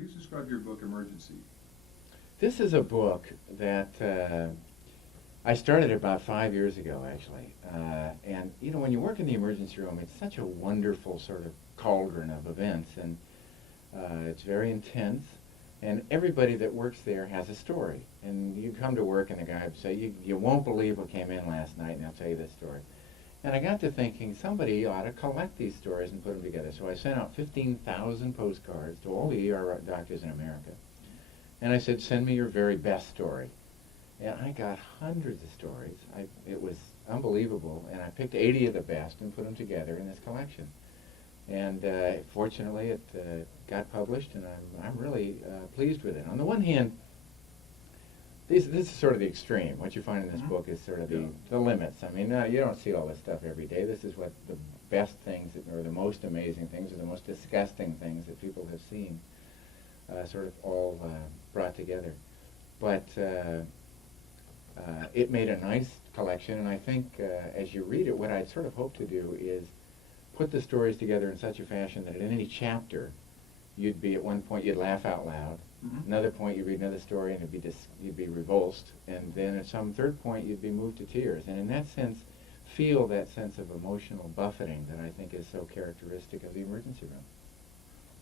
Please describe your book, Emergency. This is a book that I started about 5 years ago, actually. And you know, when you work in the emergency room, it's such a wonderful sort of cauldron of events, and it's very intense. And everybody that works there has a story. And you come to work, and the guy would say, "You won't believe what came in last night," and I'll tell you this story. And I got to thinking somebody ought to collect these stories and put them together. So I sent out 15,000 postcards to all the ER doctors in America. And I said, "Send me your very best story." And I got hundreds of stories. It was unbelievable. And I picked 80 of the best and put them together in this collection. And fortunately, it got published, and I'm really pleased with it. On the one hand, this is sort of the extreme. What you find in this book is sort of the limits. I mean, you don't see all this stuff every day. This is what the best things, or the most amazing things, or the most disgusting things that people have seen, sort of all brought together. But it made a nice collection, and I think as you read it, what I'd sort of hope to do is put the stories together in such a fashion that in any chapter, you'd be at one point you'd laugh out loud, another point you'd read another story and you'd be revulsed, and then at some third point you'd be moved to tears, and in that sense, feel that sense of emotional buffeting that I think is so characteristic of the emergency room.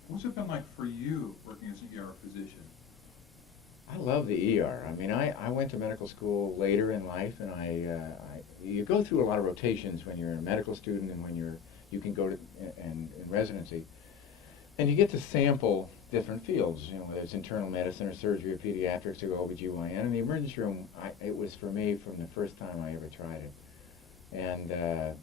What's it been like for you working as an ER physician? I love the ER. I mean, I went to medical school later in life, and you go through a lot of rotations when you're a medical student and when you can go to in residency, and you get to sample different fields, you know, whether it's internal medicine or surgery or pediatrics or OBGYN. In the emergency room, it was for me from the first time I ever tried it. And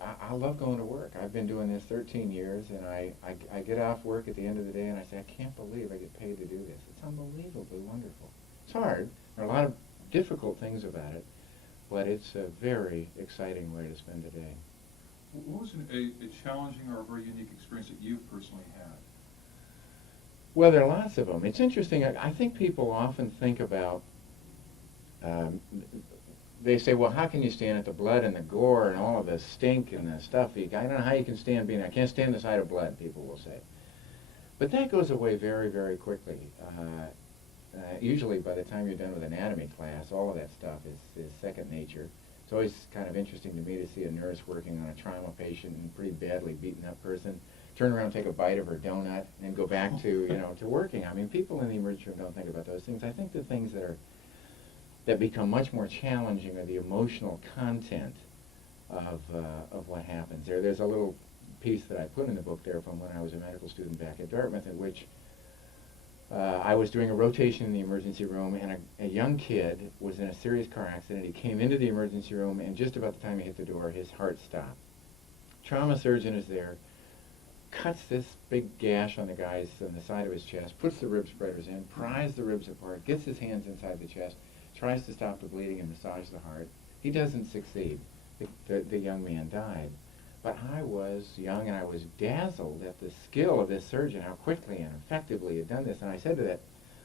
I love going to work. I've been doing this 13 years, and I get off work at the end of the day, and I say, I can't believe I get paid to do this. It's unbelievably wonderful. It's hard. There are a lot of difficult things about it, but it's a very exciting way to spend a day. What was a challenging or a very unique experience that you've personally had? Well, there are lots of them. It's interesting. I think people often think about, they say, well, how can you stand at the blood and the gore and all of the stink and the stuff? I don't know how you can stand being, I can't stand the sight of blood, people will say. But that goes away very, very quickly. Usually by the time you're done with anatomy class, all of that stuff is second nature. It's always kind of interesting to me to see a nurse working on a trauma patient and a pretty badly beaten up person turn around, take a bite of her donut, and go back to, to working. I mean, people in the emergency room don't think about those things. I think the things that become much more challenging are the emotional content of what happens there. There's a little piece that I put in the book there from when I was a medical student back at Dartmouth, in which I was doing a rotation in the emergency room, and a young kid was in a serious car accident. He came into the emergency room, and just about the time he hit the door, his heart stopped. Trauma surgeon is there, cuts this big gash on the side of his chest, puts the rib spreaders in, pries the ribs apart, gets his hands inside the chest, tries to stop the bleeding and massage the heart. He doesn't succeed. The young man died. But I was young, and I was dazzled at the skill of this surgeon, how quickly and effectively he had done this. And I said to that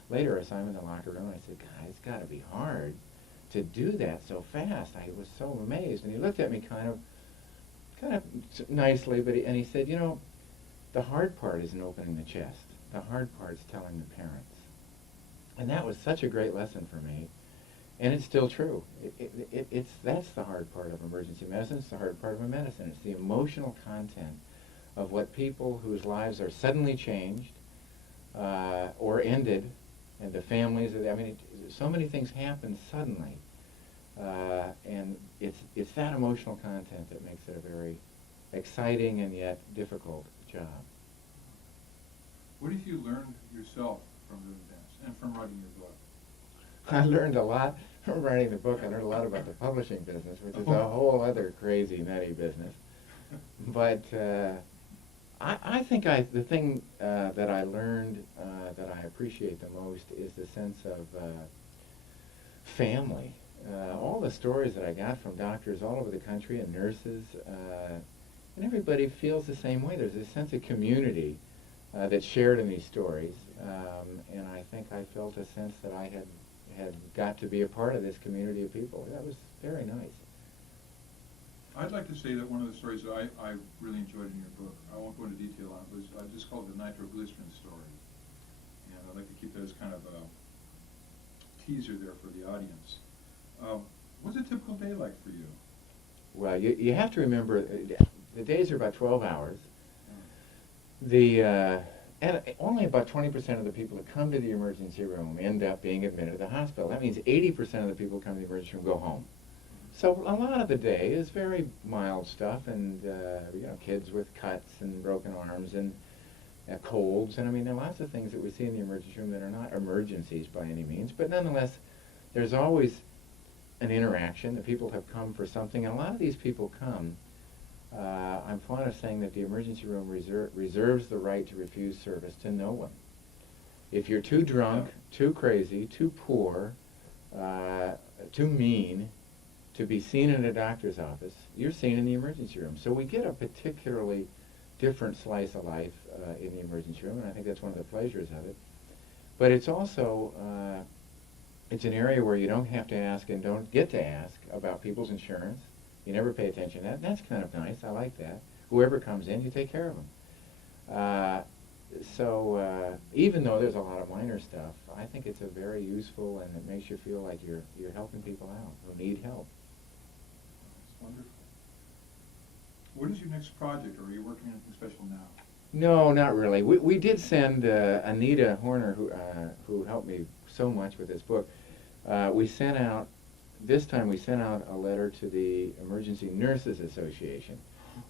later as I'm in the locker room, I said, God, it's got to be hard to do that so fast. I was so amazed. And he looked at me kind of nicely, and he said, the hard part isn't opening the chest. The hard part's telling the parents. And that was such a great lesson for me. And it's still true. That's the hard part of emergency medicine. It's the hard part of a medicine. It's the emotional content of what people whose lives are suddenly changed or ended, and the families. So many things happen suddenly, and it's that emotional content that makes it a very exciting and yet difficult job. What have you learned yourself from doing this and from writing your book? I learned a lot from writing the book. I learned a lot about the publishing business, which is a whole other crazy, nutty business. But I think the thing that I learned that I appreciate the most is the sense of family. All the stories that I got from doctors all over the country and nurses, and everybody feels the same way. There's a sense of community that's shared in these stories, and I think I felt a sense that I had got to be a part of this community of people. That was very nice. I'd like to say that one of the stories that I really enjoyed in your book, I won't go into detail on it, was I just called it the nitroglycerin story. And I'd like to keep that as kind of a teaser there for the audience. What's a typical day like for you? Well, you have to remember, the days are about 12 hours. And only about 20% of the people that come to the emergency room end up being admitted to the hospital. That means 80% of the people who come to the emergency room go home. So a lot of the day is very mild stuff, and kids with cuts and broken arms and colds, and I mean there are lots of things that we see in the emergency room that are not emergencies by any means, but nonetheless, there's always an interaction. The people have come for something, and a lot of these people come. I'm fond of saying that the emergency room reserves the right to refuse service to no one. If you're too drunk, too crazy, too poor, too mean to be seen in a doctor's office, you're seen in the emergency room. So we get a particularly different slice of life in the emergency room, and I think that's one of the pleasures of it. But it's also, it's an area where you don't have to ask and don't get to ask about people's insurance. You never pay attention to that. That's kind of nice. I like that. Whoever comes in, you take care of them. So even though there's a lot of minor stuff, I think it's a very useful, and it makes you feel like you're helping people out who need help. That's wonderful. What is your next project, or are you working on anything special now? No, not really. We did send Anita Horner, who helped me so much with this book. This time we sent out a letter to the Emergency Nurses Association.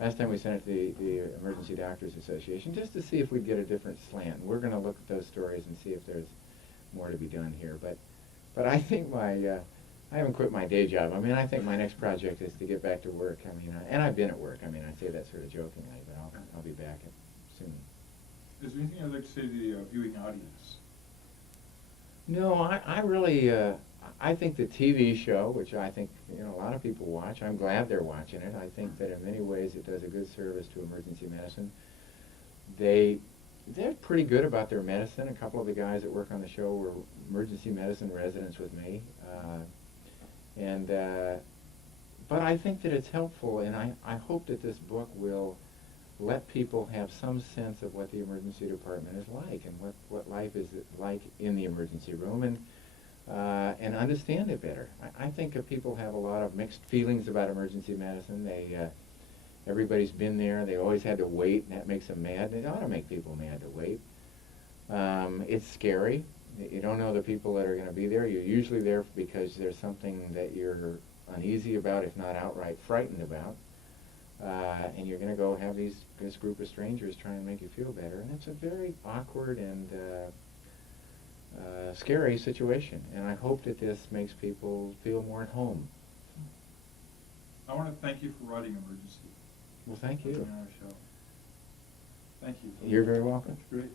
Last time we sent it to the Emergency Doctors Association, just to see if we'd get a different slant. We're going to look at those stories and see if there's more to be done here. But I think I haven't quit my day job. I mean, I think my next project is to get back to work. I mean, and I've been at work. I mean, I say that sort of jokingly, but I'll be back soon. Is there anything I'd like to say to the viewing audience? No, I really, I think the TV show, which I think a lot of people watch, I'm glad they're watching it. I think that in many ways it does a good service to emergency medicine. They're pretty good about their medicine. A couple of the guys that work on the show were emergency medicine residents with me, but I think that it's helpful, and I hope that this book will let people have some sense of what the emergency department is like, and what life is like in the emergency room, and understand it better. I think people have a lot of mixed feelings about emergency medicine. Everybody's been there. They always had to wait, and that makes them mad. It ought to make people mad to wait. It's scary. You don't know the people that are going to be there. You're usually there because there's something that you're uneasy about, if not outright frightened about. And you're going to go have this group of strangers trying to make you feel better. And it's a very awkward and scary situation. And I hope that this makes people feel more at home. I want to thank you for writing Emergency. Well, thank you. On our show. Thank you. You're very welcome. That's great.